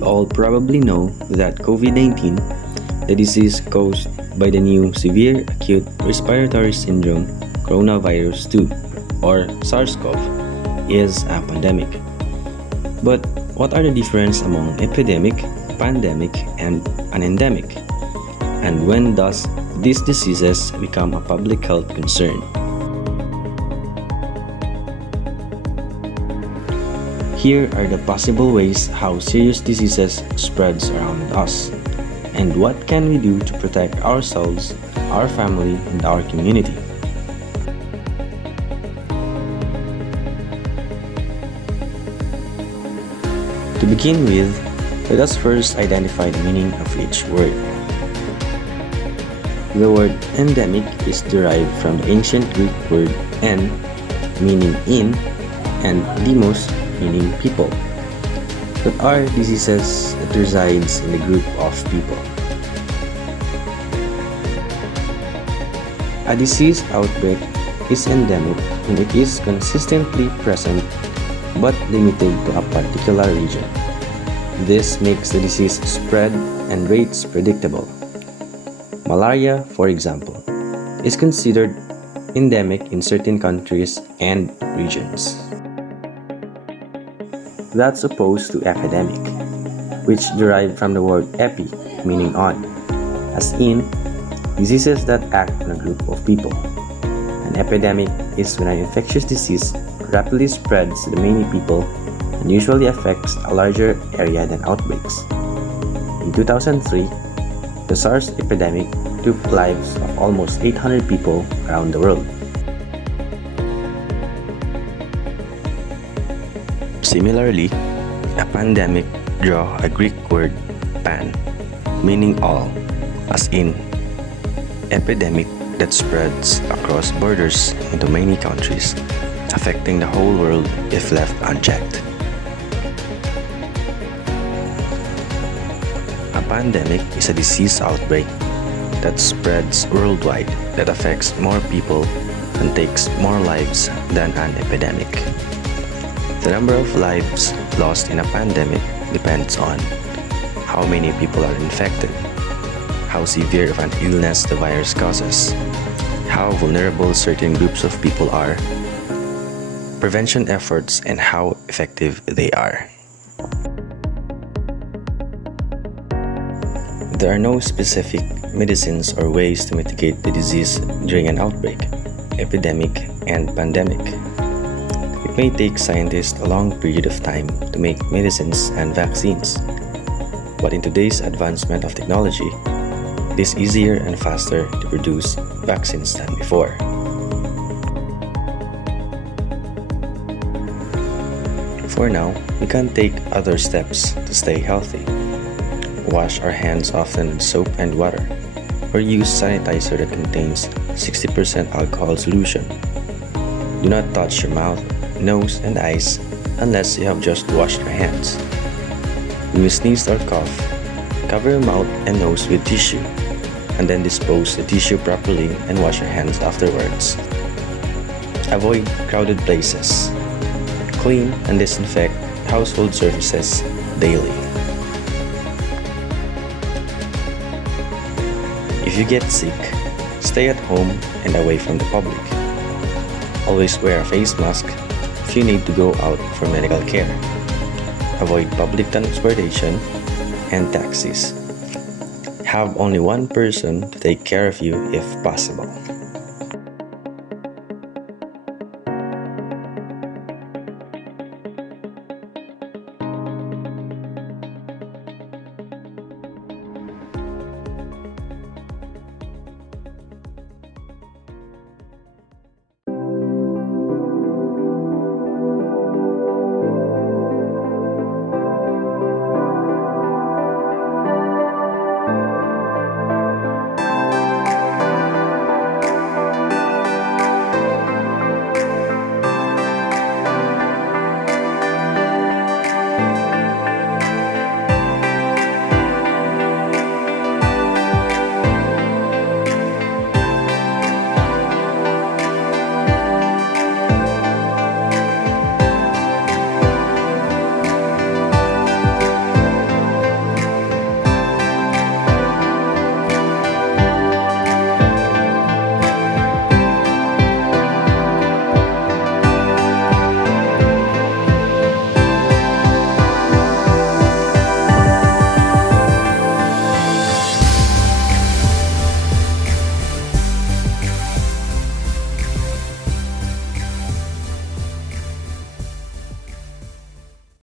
We all probably know that COVID-19, the disease caused by the new severe acute respiratory syndrome coronavirus 2 or SARS-CoV, is a pandemic. But what are the differences among epidemic, pandemic, and an endemic? And when does these diseases become a public health concern? Here are the possible ways how serious diseases spreads around us, and what can we do to protect ourselves, our family, and our community. To begin with, let us first identify the meaning of each word. The word endemic is derived from the ancient Greek word en, meaning in, and demos, meaning people, that are diseases that resides in the group of people. A disease outbreak is endemic when it is consistently present but limited to a particular region. This makes the disease spread and rates predictable. Malaria, for example, is considered endemic in certain countries and regions. That's opposed to epidemic, which derived from the word epi, meaning on, as in, diseases that act on a group of people. An epidemic is when an infectious disease rapidly spreads to many people and usually affects a larger area than outbreaks. In 2003, the SARS epidemic took lives of almost 800 people around the world. Similarly, a pandemic draws a Greek word pan, meaning all, as in, epidemic that spreads across borders into many countries, affecting the whole world if left unchecked. A pandemic is a disease outbreak that spreads worldwide, that affects more people and takes more lives than an epidemic. The number of lives lost in a pandemic depends on how many people are infected, how severe of an illness the virus causes, how vulnerable certain groups of people are, prevention efforts, and how effective they are. There are no specific medicines or ways to mitigate the disease during an outbreak, epidemic, and pandemic. It may take scientists a long period of time to make medicines and vaccines, but in today's advancement of technology, it is easier and faster to produce vaccines than before. For now, we can take other steps to stay healthy. Wash our hands often with soap and water, or use sanitizer that contains 60% alcohol solution. Do not touch your mouth, nose, and eyes unless you have just washed your hands. When you sneeze or cough, cover your mouth and nose with tissue, and then dispose the tissue properly and wash your hands afterwards. Avoid crowded places. Clean and disinfect household surfaces daily. If you get sick, stay at home and away from the public. Always wear a face mask if you need to go out for medical care. Avoid public transportation and taxis. Have only one person to take care of you if possible.